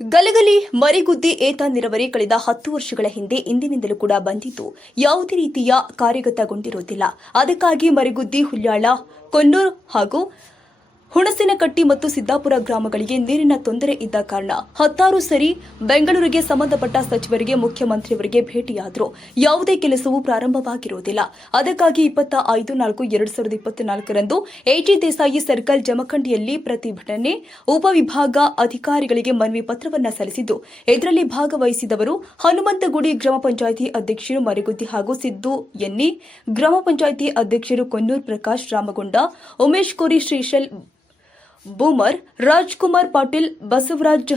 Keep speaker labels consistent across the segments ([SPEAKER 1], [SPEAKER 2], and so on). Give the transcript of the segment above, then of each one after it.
[SPEAKER 1] ಗಲಗಲಿ, ಮರಿಗುದ್ದಿ, ಏತ ನೀರಾವರಿ ಕಳೆದ ಹತ್ತು ವರ್ಷಗಳ ಹಿಂದೆ ಇಂದಿನಿಂದಲೂ ಕೂಡ ಬಂದಿದ್ದು ಯಾವುದೇ ರೀತಿಯ ಕಾರ್ಯಗತಗೊಂಡಿರುವುದಿಲ್ಲ ಅದಕ್ಕಾಗಿ ಮರಿಗುದ್ದಿ, ಹುಲ್ಯಾಳ, ಕೊನ್ನೂರು ಹಾಗೂ ಹುಣಸಿನಕಟ್ಟಿ ಮತ್ತು ಸಿದ್ದಾಪುರ ಗ್ರಾಮಗಳಿಗೆ ನೀರಿನ ತೊಂದರೆ ಇದ್ದ ಕಾರಣ ಹತ್ತಾರು ಸರಿ ಬೆಂಗಳೂರಿಗೆ ಸಂಬಂಧಪಟ್ಟ ಸಚಿವರಿಗೆ ಮುಖ್ಯಮಂತ್ರಿಯವರಿಗೆ ಭೇಟಿಯಾದರೂ. ಯಾವುದೇ ಕೆಲಸವೂ ಪ್ರಾರಂಭವಾಗಿರುವುದಿಲ್ಲ. ಅದಕ್ಕಾಗಿ ಇಪ್ಪತ್ತ ಐದು ನಾಲ್ಕು ಎರಡು ಸಾವಿರದ ಇಪ್ಪತ್ನಾಲ್ಕರಂದು ಎಟಿ ದೇಸಾಯಿ ಸರ್ಕಲ್ ಜಮಖಂಡಿಯಲ್ಲಿ ಪ್ರತಿಭಟನೆ ಉಪವಿಭಾಗ ಅಧಿಕಾರಿಗಳಿಗೆ ಮನವಿ ಪತ್ರವನ್ನು ಸಲ್ಲಿಸಿದ್ದು, ಇದರಲ್ಲಿ ಭಾಗವಹಿಸಿದವರು ಹನುಮಂತಗುಡಿ ಗ್ರಾಮ ಪಂಚಾಯಿತಿ ಅಧ್ಯಕ್ಷರು ಮರಿಗುದ್ದಿ ಹಾಗೂ ಸಿದ್ದು ಎನ್ನಿ, ಗ್ರಾಮ ಪಂಚಾಯಿತಿ ಅಧ್ಯಕ್ಷರು ಕೊನ್ನೂರ್ ಪ್ರಕಾಶ್ ರಾಮಗೊಂಡ, ಉಮೇಶ್ ಕೋರಿ ಶ್ರೀಶೈಲ್ ಬೂಮರ್, ರಾಜ್ಕುಮಾರ್ ಪಾಟೀಲ್, ಬಸವರಾಜ್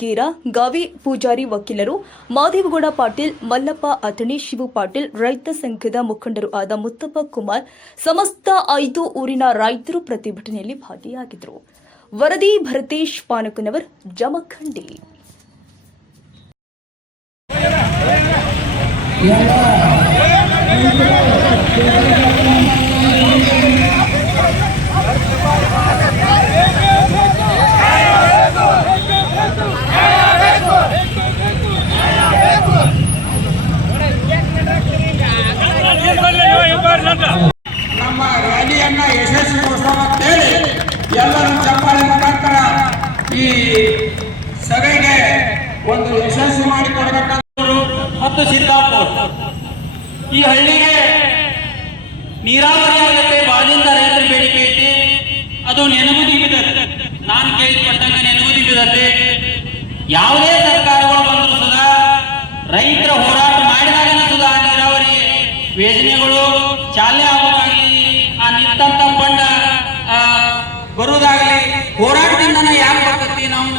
[SPEAKER 1] ಗೀರ, ಗಾವಿ ಪೂಜಾರಿ ವಕೀಲರು, ಮಾದೇವಗೌಡ ಪಾಟೀಲ್, ಮಲ್ಲಪ್ಪ ಅಥಣಿ, ಶಿವು ಪಾಟೀಲ್, ರೈತ ಸಂಘದ ಮುಖಂಡರು ಆದ ಮುತ್ತಪ್ಪ ಕುಮಾರ್ ಸಮಸ್ತ ಐದು ಊರಿನ ರೈತರು ಪ್ರತಿಭಟನೆಯಲ್ಲಿ ಭಾಗಿಯಾಗಿದ್ದರು. ವರದಿ ಭರತೇಶ್ ಪಾನಕನವರ್ ಜಮಖಂಡಿ.
[SPEAKER 2] ರ್ಯಾಲಿಯನ್ನ ಯಶಸ್ವಿಗೊಳಿಸೋಣ ಅಂತೇಳಿ ಎಲ್ಲರೂ ಚಪ್ಪಾಳೆ ಮುಖಾಂತರ ಈ ಸಭೆಗೆ ಒಂದು ಯಶಸ್ವಿ ಮಾಡಿಕೊಡ್ಬೇಕಂತವರು ಮತ್ತು ಸಿದ್ದಾಪುರ. ಈ ಹಳ್ಳಿಗೆ ನೀರಾವರಿ ಆಗತ್ತೆ ಬಾದಿಂದ ರೈತರ ಬೇಡಿಕೆ ಐತಿ. ಅದು ನೆನಗುದಿ ಬಿದ್ದತ್ತೆ ನಾನು ಕೇಳಿಪಟ್ಟಂಗ ನೆನಗುದಿ ಬಿದ್ದತ್ತೆ ಯಾವುದೇ ಸರ್ಕಾರಗಳು ಬಂದರೂ ಸುಧಾ ರೈತರ ಹೋರಾಟ ಮಾಡಿದಾಗ ಸುಧಾ ನೀರಾವರಿ ಯೋಜನೆಗಳು ಚಾಲನೆ ಬರುವುದಾಗಲಿ ಹೋರಾಟದಿಂದ ಯಾಕೆ ಬರ್ತತಿ ನಾವು?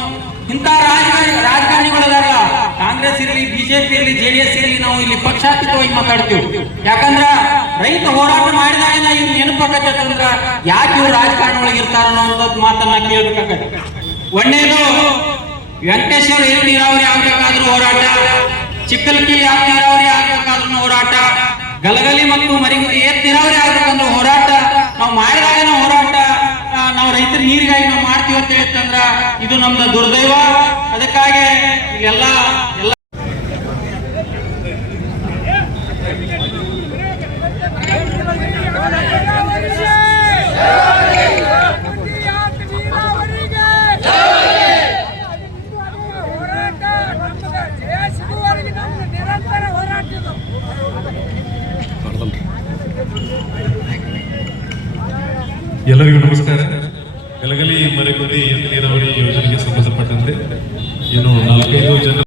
[SPEAKER 2] ಇಂಥ ರಾಜಕಾರಣಿ ರಾಜಕಾರಣಿಗಳದಾಗ ಕಾಂಗ್ರೆಸ್ ಇರಲಿ, ಬಿಜೆಪಿ ಇರಲಿ ಜೆಡಿಎಸ್ ಇರಲಿ, ನಾವು ಇಲ್ಲಿ ಪಕ್ಷಾತೀತವಾಗಿ ಮಾತಾಡ್ತೀವಿ. ಯಾಕಂದ್ರ ರೈತ ಹೋರಾಟ ಮಾಡಿದಾಗ ಇವ್ರು ನೆನಪಾಗತ್ತಂದ್ರ ಯಾಕೆ ಇವ್ರು ರಾಜಕಾರಣಗಳಿಗೆ ಇರ್ತಾರ ಅನ್ನೋದ್ ಮಾತನ್ನ ಕೇಳ್ಬೇಕಾಗತ್ತೆ. ಒಂದೇದು, ವೆಂಕಟೇಶ್ವರ ಏನ್ ನೀರಾವರಿ ಆಗ್ಬೇಕಾದ್ರೂ ಹೋರಾಟ ಚಿಕ್ಕಲ್ಕಿ ಯಾವ ನೀರಾವರಿ ಆಗ್ಬೇಕಾದ್ರೂ ಹೋರಾಟ, ಗಲಗಲಿ ಮತ್ತು ಮರಿಗುದಿ ಏನ್ ನೀರಾವರಿ ಆಗ್ಬೇಕಂದ್ರೆ ಹೋರಾಟ ನಾವು ಮಾಡಿದಾಗ ಹೋರಾಟ ಆ, ನೀರಿಗಾಗಿ ನಾವು ಮಾಡ್ತೀವಿ ಅಂತ ಹೇಳ್ತಂದ್ರ ಇದು ನಮ್ದು ದುರ್ದೈವ. ಅದಕ್ಕಾಗಿ ಎಲ್ಲ
[SPEAKER 3] ಹೋರಾಟ
[SPEAKER 4] ಎಲ್ಲರಿಗೂ ನಮಸ್ಕಾರ.